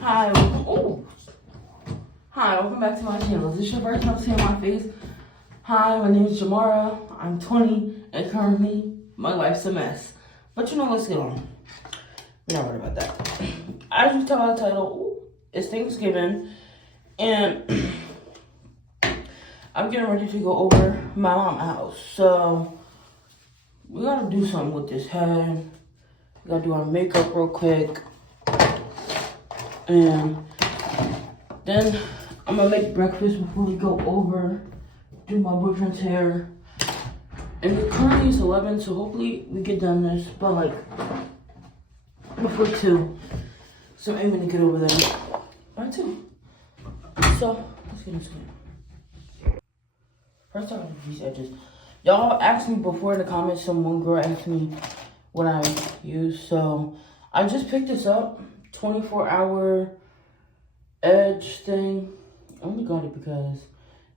Hi, welcome back to my channel. Is this your first time seeing my face? Hi, my name is Jamara. I'm 20, and currently my life's a mess. But let's get on. We're not worried about that. As you tell by the title, it's Thanksgiving, and I'm getting ready to go over my mom's house. So we gotta do something with this head. We gotta do our makeup real quick, and then I'm gonna make breakfast before we go over, do my boyfriend's hair. And currently it's 11, so hopefully we get done this by before 2. So I'm aiming to get over there by 2. So let's get into it. First off, these edges. Y'all asked me before in the comments, one girl asked me what I use. So I just picked this up, 24-hour edge thing. I only got it because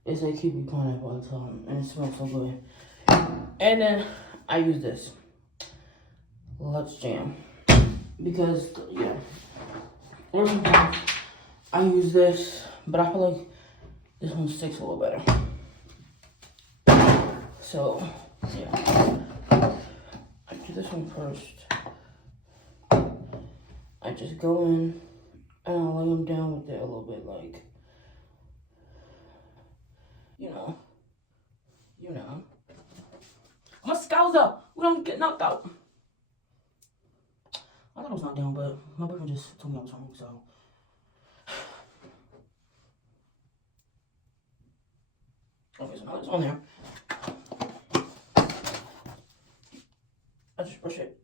it's a kiwi pineapple on top and it smells so good. And then I use this. Let's Jam. Because, yeah. Or sometimes I use this, but I feel like this one sticks a little better. So, yeah. I do this one first. I just go in and I lay them down with it a little bit, I'm a scouser. We don't get knocked out. I thought I was not down, but my boyfriend just told me I was wrong, so. Okay, so now it's on there. I just brush it.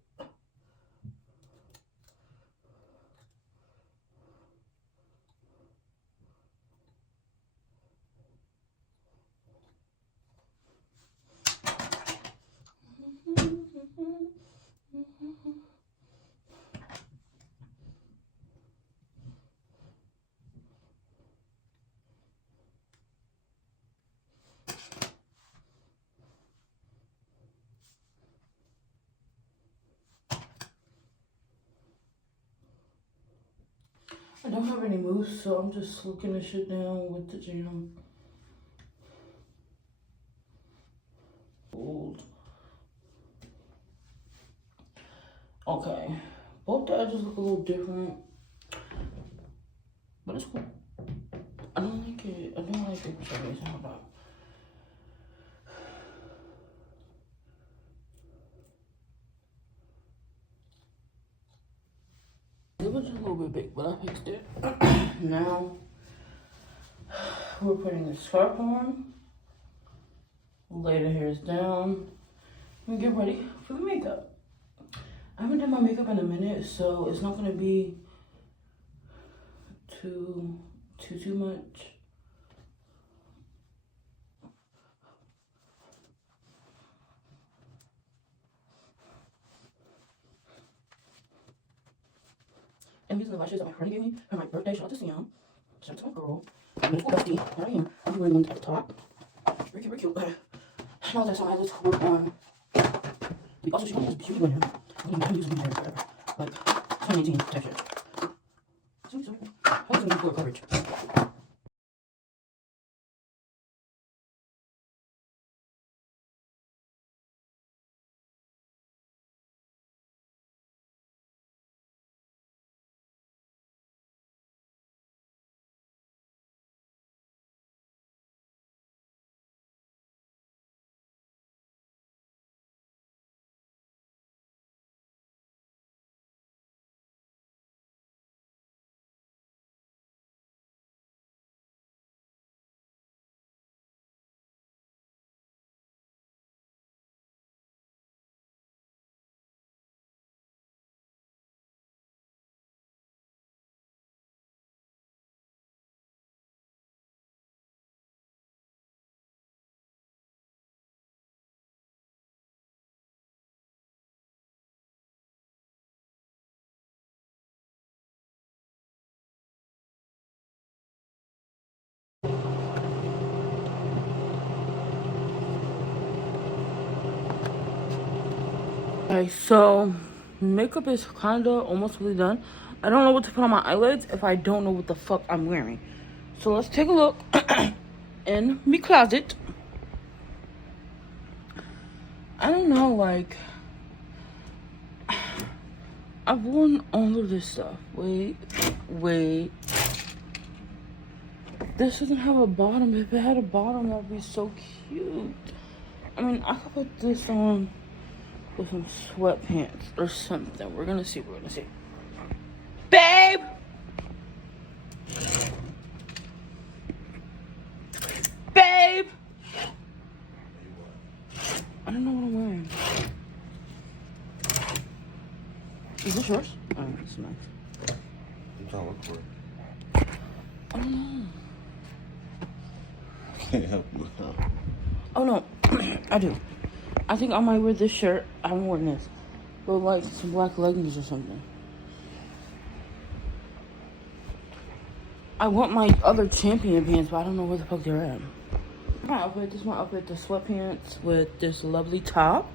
I don't have any mousse, so I'm just looking this shit down with the jam. Old. Okay. Both the edges look a little different. But it's cool. I don't like it. I don't like it for some reason. Hold on. It was just a little bit big, but I fixed it. Now, we're putting the scarf on. Lay the hairs down. And get ready for the makeup. I haven't done my makeup in a minute, so it's not gonna be too much. I'm using the lashes that my friend gave me for my birthday. Shout out to Siam. Shout out to my girl. I'm gonna bestie. Here I am. I'm wearing one at the top. Very cute, very cute. Now that's how I let's work on. Also, she got this beauty blender. I'm gonna use beauty blender forever. Like 2018 type shit. Sorry. I was gonna do floor coverage. Okay, so makeup is kinda almost fully done. I don't know what to put on my eyelids if I don't know what the fuck I'm wearing. So let's take a look in my closet. I don't know, like, I've worn all of this stuff. Wait. This doesn't have a bottom. If it had a bottom, that would be so cute. I mean, I could put this on with some sweatpants or something. We're gonna see. Babe! Babe! I don't know what I'm wearing. Is this yours? Oh, it's nice. I'm trying to look for it. I don't know. Can't help you. Oh no, I do. I think I might wear this shirt. I haven't worn this. But like some black leggings or something. I want my other champion pants, but I don't know where the fuck they're at. My outfit, this is my outfit, the sweatpants with this lovely top.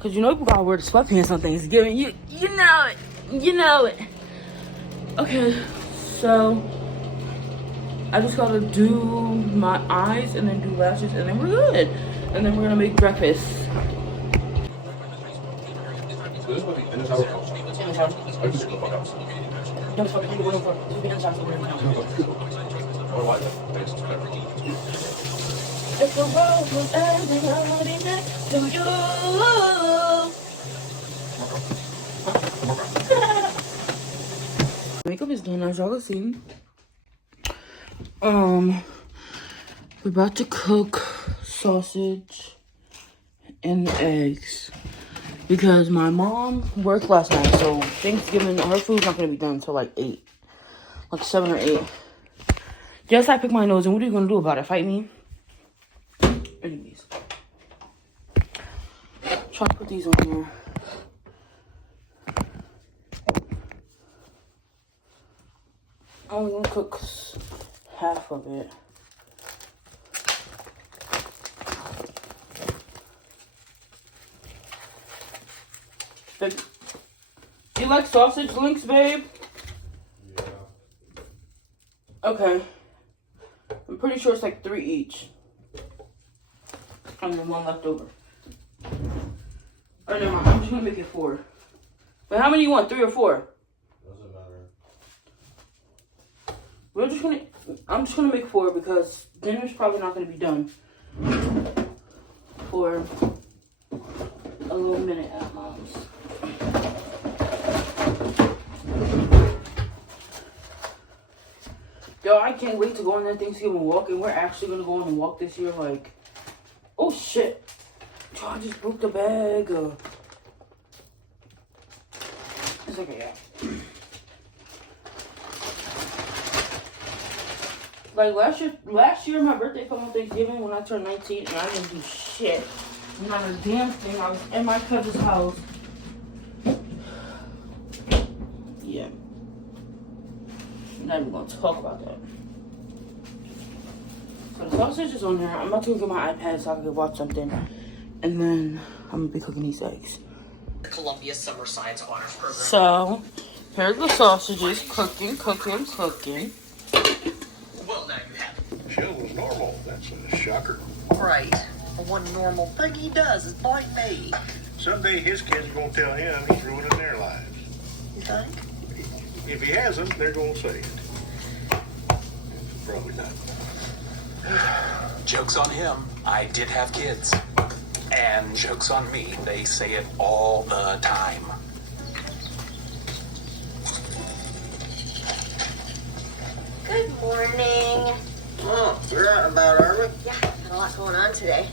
Cause you know people gotta wear the sweatpants on Thanksgiving. You know it. You know it. Okay, so I just gotta do my eyes and then do lashes and then we're good. And then we're gonna make breakfast. If the world was ending, I would be next to you. Makeup is done, as y'all can see. We're about to cook sausage and eggs because my mom worked last night, so Thanksgiving, her food's not gonna be done until like 8, like 7 or 8. Yes, I picked my nose, and what are you gonna do about it? Fight me? Anyways, try to put these on here. I'm gonna cook half of it. Babe, you like sausage links, babe? Yeah. Okay. I'm pretty sure it's like 3 each. And then 1 left over. Or never mind, I'm just gonna make it 4. Wait, how many you want? 3 or 4? Doesn't matter. I'm just gonna make 4 because dinner's probably not gonna be done for a little minute at mom's. Yo, I can't wait to go on that Thanksgiving walk, and we're actually gonna go on a walk this year. Like, oh shit! Yo, I just broke the bag. It's okay, yeah. Like last year my birthday fell on Thanksgiving when I turned 19, and I didn't do shit. Not a damn thing. I was in my cousin's house. Yeah. I'm not even gonna talk about that. So the sausage is on there. I'm about to go get my iPad so I can watch something. And then I'm gonna be cooking these eggs. The Columbia Summer Science Honors Program. So, here's the sausages. Cooking. Well, now you have it. Shell was normal. That's a shocker. Right. The one normal thing he does is bite me. Someday his kids are going to tell him he's ruining their lives. You think? If he hasn't, they're going to say it. Probably not. Joke's on him. I did have kids. And joke's on me. They say it all the time. Good morning. Oh, you're out and about, are we? Yeah, got a lot going on today.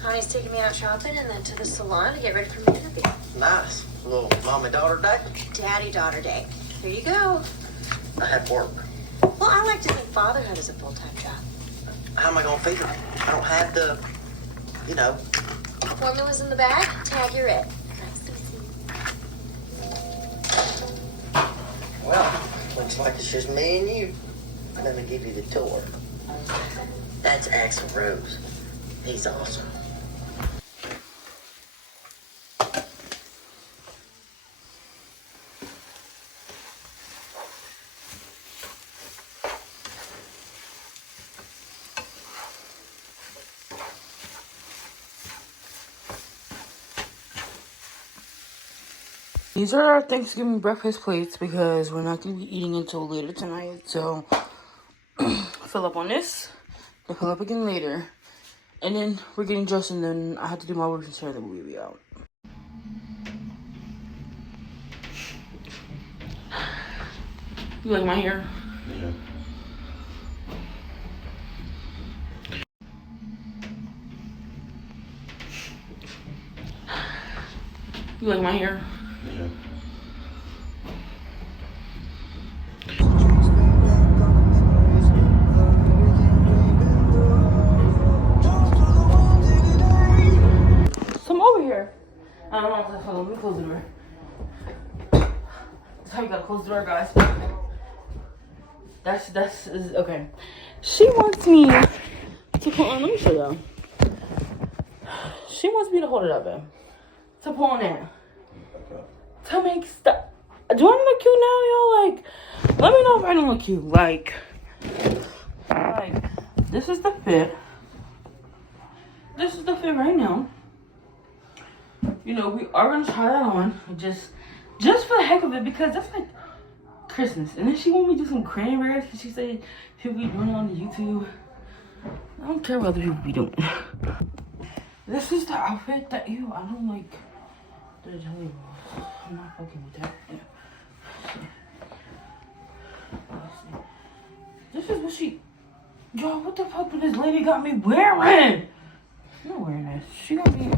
Connie's taking me out shopping and then to the salon to get ready for my interview. Nice. A little mommy-daughter day. Daddy-daughter day. Here you go. I had work. Well, I like to think fatherhood is a full-time job. How am I going to feed her? I don't have the, Formula's in the bag. Tag, you're it. Nice to meet you. Well, looks like it's just me and you. Let me give you the tour. That's Axel Rose. He's awesome. these are our Thanksgiving breakfast plates because we're not going to be eating until later tonight. So, fill up on this, and fill up again later. And then we're getting dressed, and then I have to do my work and hair, then we'll be out. You like my hair? Yeah. You like my hair? Yeah. Come over here. I don't know. Hold on, let me close the door. That's how you gotta close the door, guys. That's okay. She wants me to put on. Let me show y'all. She wants me to hold it up, babe. To put on there. To make stuff. Do I look cute now, y'all? Like, let me know if I don't look cute. Like, this is the fit. This is the fit right now. You know, we are gonna try that on, just for the heck of it, because that's like Christmas. And then she want me to do some cranberries, because she said people be doing it on the YouTube. I don't care what other people be doing. This is the outfit that I don't like. The jelly rolls. I'm not fucking with that. Yeah. This is what she. Yo, what the fuck did this lady got me wearing? I'm not wearing this. She got me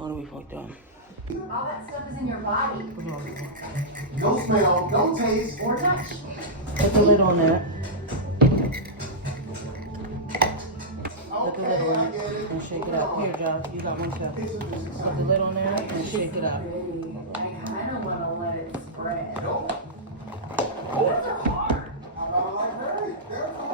all the way fucked up. All that stuff is in your body. No smell, no taste, or touch. Put the lid on there. Put the lid on it and shake it out. Here, Josh, you got one step. Put the lid on there and shake it out. I don't want to let it spread. Nope. Oh, those are hard. I'm like, hey, they're cool.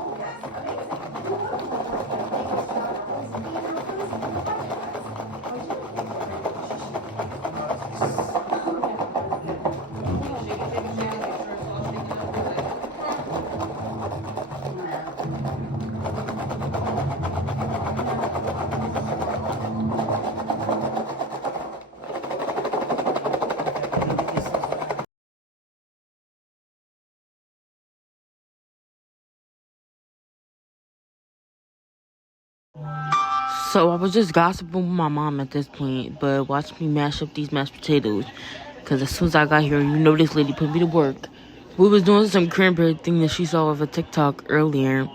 So I was just gossiping with my mom at this point, but watch me mash up these mashed potatoes. Because as soon as I got here, you know this lady put me to work. We was doing some cranberry thing that she saw of a TikTok earlier.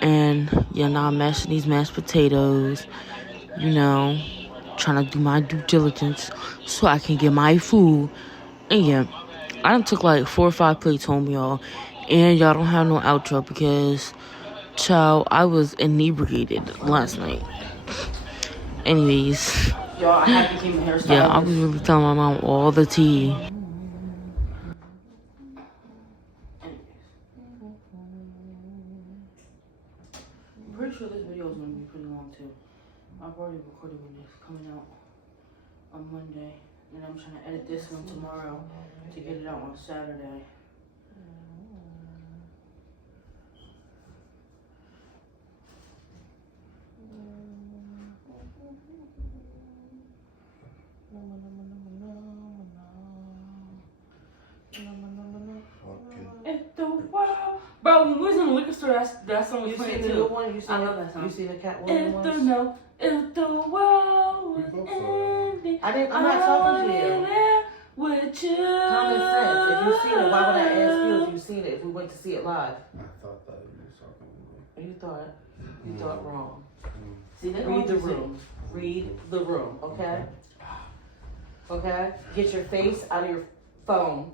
And yeah, now I'm mashing these mashed potatoes. You know, trying to do my due diligence so I can get my food. And yeah, I done took like 4 or 5 plates home, y'all. And y'all don't have no outro because... Child, I was inebriated last night. Anyways. Y'all, I had to keep my hairstyle. Yeah, I was really telling my mom all the tea. I'm pretty sure this video is going to be pretty long too. I've already recorded one that's coming out on Monday. And I'm trying to edit this one tomorrow to get it out on Saturday. If the world, bro, when we was in the liquor store, that song was playing too. I love that song. You see the cat one? If the world was ending, I'm not talking to you. With you. Common sense. If you've seen it, why would I ask you if you've seen it if we went to see it live? I thought that you were talking to me. You thought wrong. See, Read the room. Read the room, okay? Okay? Get your face out of your phone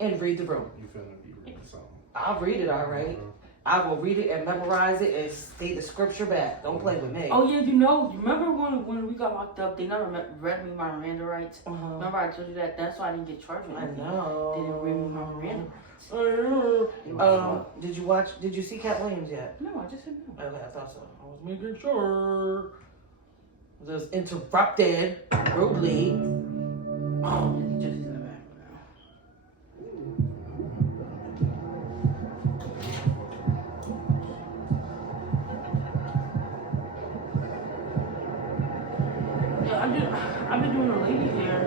and read the room. You finna be reading something. I'll read it, all right? I will read it and memorize it and say the scripture back. Don't play with me. Oh yeah, you remember when we got locked up, they never read me my Miranda rights? Remember I told you that? That's why I didn't get charged with anything. I know. They didn't read me my Miranda rights. Did you see Cat Williams yet? No, I just said no. Okay, I thought so. I was making sure. Just interrupted rudely. Oh, Jesse's in the back now. Yeah, I've been doing a lady hair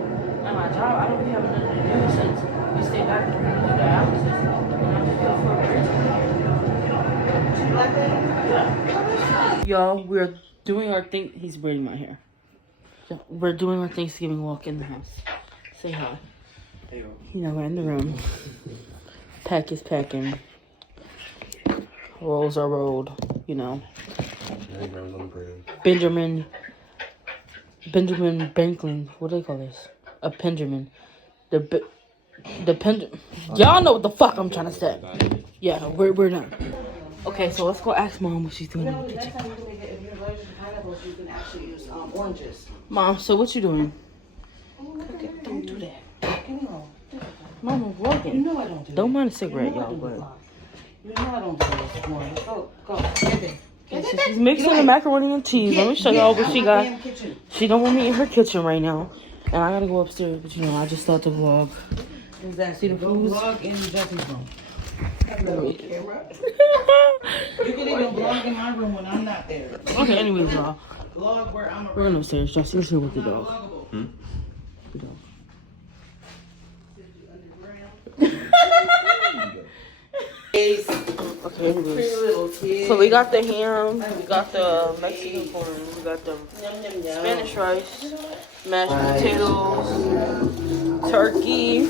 at my job. job. I don't really have nothing to do since we stay back and do the dialysis. And I just feel for a Y'all, we're doing our thing. He's braiding my hair. We're doing our Thanksgiving walk in the house. Say hi. Hey, You know, we're in the room. Pack is packing. Rolls are rolled. You know. Benjamin Banklin. What do they call this? A Benjamin. The Y'all know what the fuck I'm trying to say. Yeah, we're done. Okay, so let's go ask Mom what she's doing in the kitchen. Next time you can make it, if you're allergic to pineapples, you can actually use oranges. Mom, so what you doing? Don't do that. Mom, I'm vlogging. You know I don't do that. Don't mind a cigarette, y'all, but... You know I don't do this morning. Go. Get there. Okay, so she's mixing the macaroni and cheese. Let me show y'all what she got. She don't want me in her kitchen right now. And I gotta go upstairs, but you know, I just thought to vlog. Exactly. See the Go foods? vlog in Jesse's room. Hello, camera. You can even vlog in my room when I'm not there. Okay, anyways, y'all. Vlog where I'm We're going upstairs. Jesse's here with the dog. The dog. Okay, anyways. So we got the ham, we got the Mexican corn, we got the Spanish rice, mashed potatoes, turkey,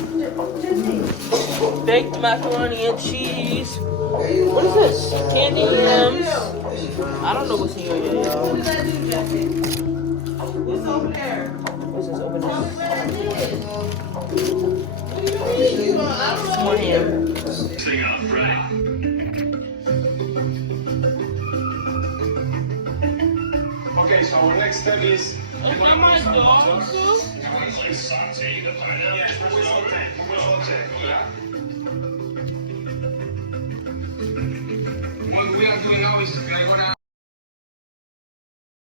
baked macaroni and cheese. What is this? Candy yams. I don't know what's in here yet, y'all. What's over there? What's this over there? More ham. Okay, so our next step is. Is that my dog? Saute the pineapple. Yes, we'll saute. Yeah. What we are doing now is we are gonna.